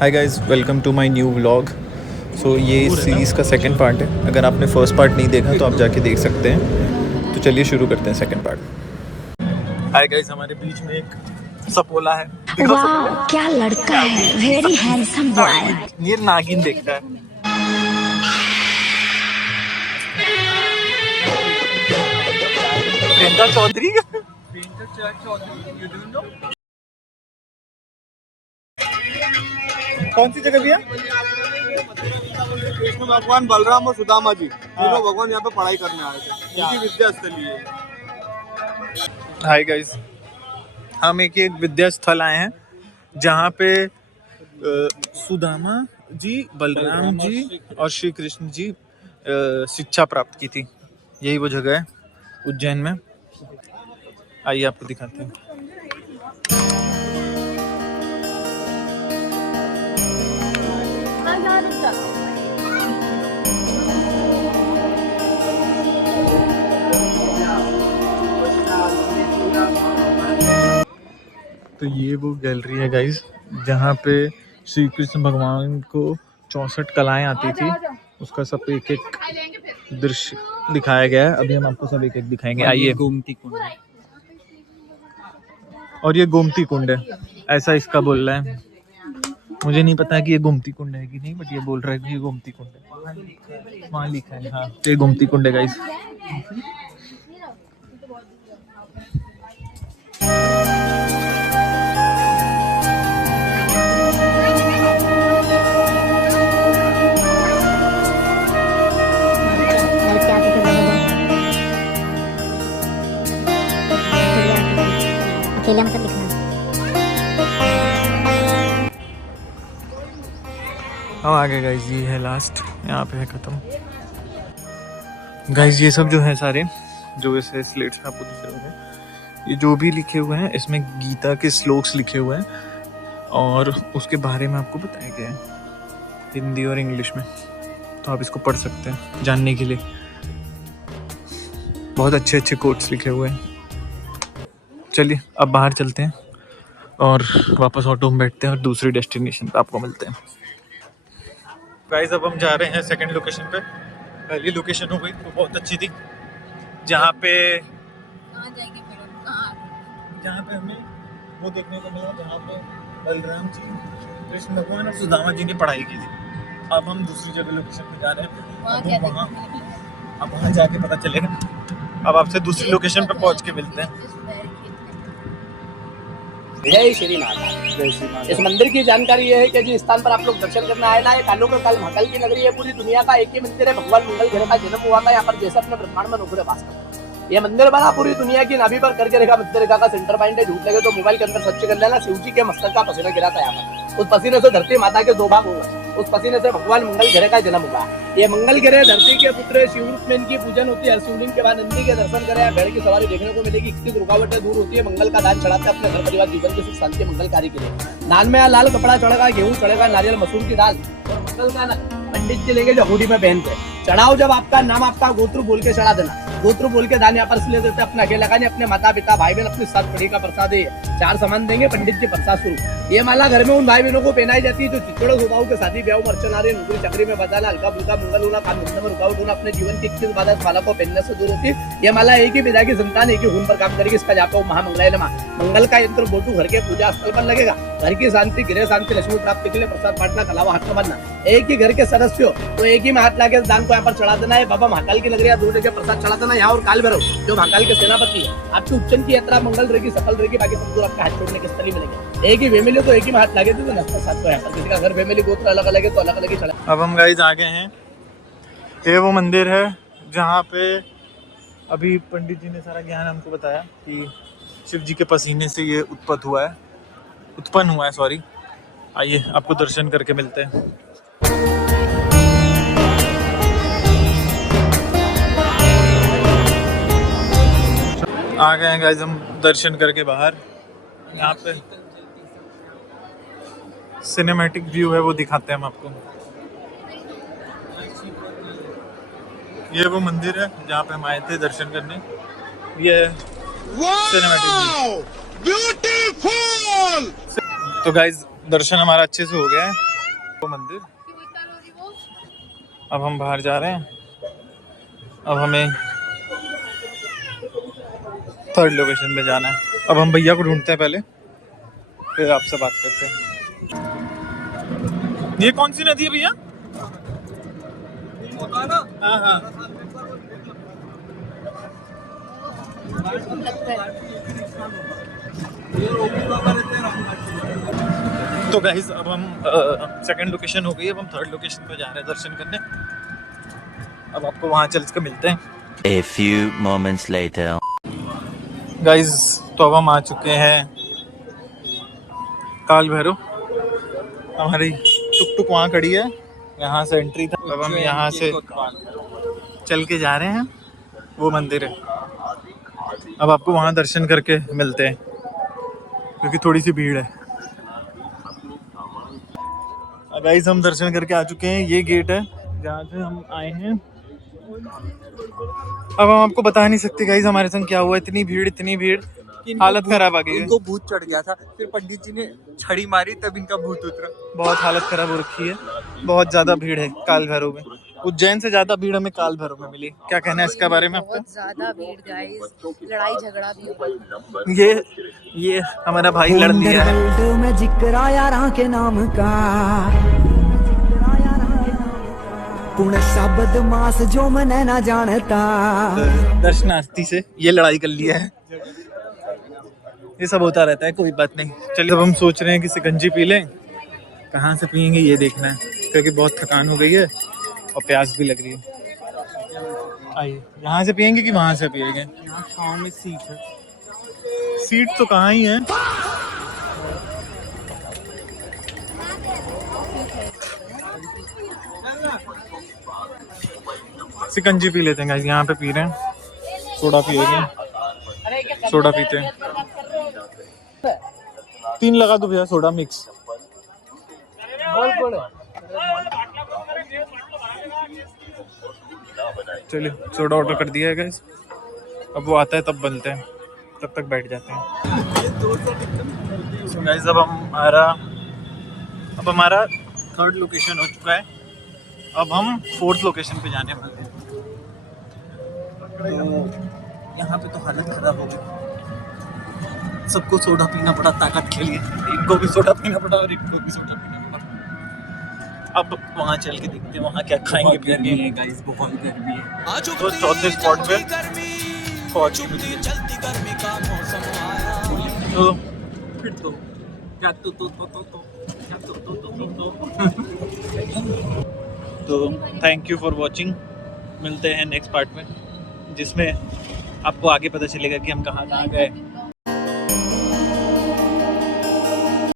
Hi guys, welcome to my new vlog. So ये इस series का सेकंड पार्ट है। अगर आपने फर्स्ट पार्ट नहीं देखा तो आप जाके देख सकते हैं। तो चलिए शुरू करते हैं सेकंड पार्ट। हाय गाइस, हमारे बीच में एक सपोला है। दिखाओ वाह सपोला। क्या लड़का है, वेरी हैंडसम बॉय। ये नागिन देखता है। प्रियंका चौधरी। कौन सी जगह भैया? कृष्ण भगवान, बलराम और सुदामा जी तीनों भगवान यहाँ पे पढ़ाई करने आए थे। इनकी विद्या स्थली है। हाय गाइस, हम एक विद्या स्थल आए हैं जहाँ पे सुदामा जी, बलराम जी और श्री कृष्ण जी शिक्षा प्राप्त की थी। यही वो जगह है उज्जैन में। आइए आपको दिखाते हैं। तो ये वो गैलरी है गाइस, जहाँ पे श्री कृष्ण भगवान को 64 कलाएं आती थी। उसका सब एक एक दृश्य दिखाया गया है। अभी हम आपको सब एक एक दिखाएंगे। आइए। गोमती कुंड, और ये गोमती कुंड है, ऐसा इसका बोल रहा है। मुझे नहीं पता कि ये गोमती कुंड है कि नहीं, बट ये बोल रहा है कि ये गोमती कुंड है। वहाँ लिखा है, हाँ, तो ये गोमती कुंड है गाइस। अकेला मतलब लिखना। हम आगे गाइस, ये है लास्ट, यहाँ पे है खत्म। गाइस ये सब जो है सारे, जो ऐसे स्लेट्स में आपको दिख रहे होंगे, ये जो भी लिखे हुए हैं इसमें गीता के श्लोक्स लिखे हुए हैं और उसके बारे में आपको बताया गया है हिंदी और इंग्लिश में। तो आप इसको पढ़ सकते हैं जानने के लिए। बहुत अच्छे अच्छे कोट्स लिखे हुए हैं। चलिए अब बाहर चलते हैं और वापस ऑटो में बैठते हैं और दूसरी डेस्टिनेशन पे आपको मिलते हैं। गाइस अब हम जा रहे हैं सेकंड लोकेशन पे। पहली लोकेशन हो गई वो बहुत अच्छी थी, जहाँ पे हमें वो देखने को मिला जहाँ पे बलराम जी, कृष्ण भगवान और सुदामा जी ने पढ़ाई की थी। अब हम दूसरी जगह लोकेशन पे जा रहे हैं। अब वहाँ जाके पता चलेगा। अब आपसे दूसरी लोकेशन पे पहुँच के मिलते हैं। जय श्री माता। इस मंदिर की जानकारी यह है कि जिस स्थान पर आप लोग दर्शन करने आए ना, ये कालों का काल महाकाल की नगरी है। पूरी दुनिया का एक ही मंदिर है। भगवान मंगल ग्रह का जन्म हुआ था यहाँ पर, जैसे अपने ब्रह्मांड में नुकरे वास करता है। ये मंदिर बना पूरी दुनिया की नाभि पर करके रेखा, मध्य रेखा का सेंटर पॉइंट है। झूठ लगे तो मोबाइल के अंदर सर्च कर लेना। शिव जी के मस्तक का पसीना गिरा था यहाँ पर। उस पसीने से धरती माता के दो भाग हुए। उस पसीने से भगवान मंगल ग्रह का जन्म हुआ। ये मंगल ग्रह धरती के पुत्र शिव रूप में इनकी पूजन होती है। शिवलिंग के बाद नंदी के दर्शन करें, भेड़ की सवारी देखने को मिलेगी। 21 रुकावटें दूर होती है। मंगल का दान चढ़ाते अपने घर परिवार जीवन के सुख शांति मंगल कार्य के लिए। दान में लाल कपड़ा चढ़ेगा, गेहूं चढ़ेगा, नारियल मसूर की दाल और मंगल का पंडित जी लेंगे जो हुडी में पहनते चढ़ाओ। जब आपका नाम, आपका गोत्र बोल के चढ़ा देना। गोत्र बोल के दान यहाँ पर ले देते अपने अकेले का नहीं, अपने माता पिता भाई बहन अपनी सात पीढ़ी का प्रसाद है। 4 सामान देंगे, पंडित जी प्रसाद स्वरूप। ये माला घर में उन भाई बहनों को पहनाई जाती है जो चिचड़े स्वभाव के शादी ब्याह में अर्चना रहे, नौकरी चाकरी में बदला, हल्का फुल्का मंगल होना, काम धंधे में रुकावट होना, अपने जीवन की 21 बाधा माला को पहनने से दूर होती है। ये माला एक ही पिता की संतान एक ही खून पर काम करेगी। इसका जाप महामंगलाय नमः। मंगल का यंत्र बोटू घर के पूजा स्थल पर लगेगा। घर की शांति, गृह शांति, लक्ष्मी प्राप्ति के लिए प्रसाद बांटना, कलावा हाथ में बनना। एक ही घर के सदस्य हो तो एक ही में हाथ लाके दान को यहाँ पर चढ़ा देना है। बाबा महाकाल की नगरी, 2 जगह प्रसाद चढ़ा देना। यहाँ और काल भैरव जो महाकाल के सेनापति है। आपकी उज्जैन की यात्रा मंगल रहेगी, सफल रहेगी। बाकी सब दूर आपका हाथ छोड़ने की स्थली मिलेगी। एक ही फैमिली तो एक ही में हाथ लागे तो प्रसाद को यहाँ पर। किसी का घर फैमिली गोत्र अलग अलग है तो अलग अलग ही चला। अब हम गाइस आ गए हैं। ये वो मंदिर है जहाँ पे अभी पंडित जी ने सारा ज्ञान हमको बताया कि शिव जी के पसीने से ये उत्पन्न हुआ है सॉरी। आइए आपको दर्शन करके मिलते हैं। आ गए हैं गाइस हम दर्शन करके बाहर। यहाँ पे सिनेमैटिक व्यू है, वो दिखाते हैं हम आपको। ये वो मंदिर है जहाँ पे हम आए थे दर्शन करने। ये सिनेमैटिक व्यू। ब्यूटीफुल। तो गाइस दर्शन हमारा अच्छे से हो गया है वो मंदिर। अब हम बाहर जा रहे हैं। अब हमें थर्ड लोकेशन पे जाना है। अब हम भैया को ढूंढते हैं पहले, फिर आपसे बात करते हैं। ये कौन सी नदी है भैया? हाँ हाँ। तो गाइस अब हम सेकंड लोकेशन हो गई। अब हम थर्ड लोकेशन पे जा रहे हैं दर्शन करने। अब आपको वहाँ चल के मिलते हैं। A few moments later. Guys तो अब हम आ चुके हैं काल भैरव। हमारी टुक टुक वहाँ खड़ी है, यहाँ से एंट्री था। अब हम यहाँ से चल के जा रहे हैं, वो मंदिर है। अब आपको वहाँ दर्शन करके मिलते हैं क्योंकि थोड़ी सी भीड़ है। गाइस हम दर्शन करके आ चुके हैं। ये गेट है जहाँ से हम आए हैं। अब हम आपको बता नहीं सकते गाइस हमारे संग क्या हुआ। इतनी भीड़, हालत खराब आ गई है। इनको भूत चढ़ गया था, फिर पंडित जी ने छड़ी मारी, तब इनका भूत उतरा। बहुत हालत खराब हो रखी है। बहुत ज्यादा भीड़ है काल भैरव में। उज्जैन से ज्यादा भीड़ हमें काल भैरव में मिली। क्या कहना है इसके बारे में आपका? बहुत ज्यादा भीड़ गाइस, लड़ाई झगड़ा भी हुआ। ये हमारा भाई लड़ दिया है। में जिक्र आया राह के नाम का, पुण्य शब्द मास जो मैंने ना जानता। दर्शनार्थी से ये लड़ाई कर लिया है। ये सब होता रहता है, कोई बात नहीं। चलिए अब हम सोच रहे हैं कि सिकंजी पी लें। कहाँ से पियेंगे ये देखना है क्योंकि बहुत थकान हो गई है और प्यास भी लग रही है। आइए, यहाँ से पियेंगे कि वहाँ से पियेंगे? यहाँ छाँव में सीट है। सीट तो कहाँ ही है। सिकंजी पी लेते हैं गाइस। यहाँ पे पी रहे हैं, सोडा पिएंगे, सोडा पीते हैं। 3 लगा दो भैया सोडा मिक्स। चलिए सोडा ऑर्डर कर दिया है गाइस। अब वो आता है तब बनते हैं, तब तक बैठ जाते हैं। So गाइस अब हमारा थर्ड लोकेशन हो चुका है। अब हम फोर्थ लोकेशन पे जाने वाले हैं। तो यहाँ पे तो हालत खराब हो गई। सबको सोडा पीना पड़ा ताकत के लिए। इनको भी सोडा पीना पड़ा और इनको भी सोडा पीना पड़ा। अब वहाँ चल के देखते हैं वहाँ क्या खाएंगे पिएंगे। गाइस बहुत गर्मी है। तो चौथे स्पॉट पे पहुँच गए। तो फिर तो क्या तो थैंक यू फॉर वॉचिंग। मिलते हैं नेक्स्ट पार्ट में, जिसमें आपको आगे पता चलेगा कि हम कहाँ गए।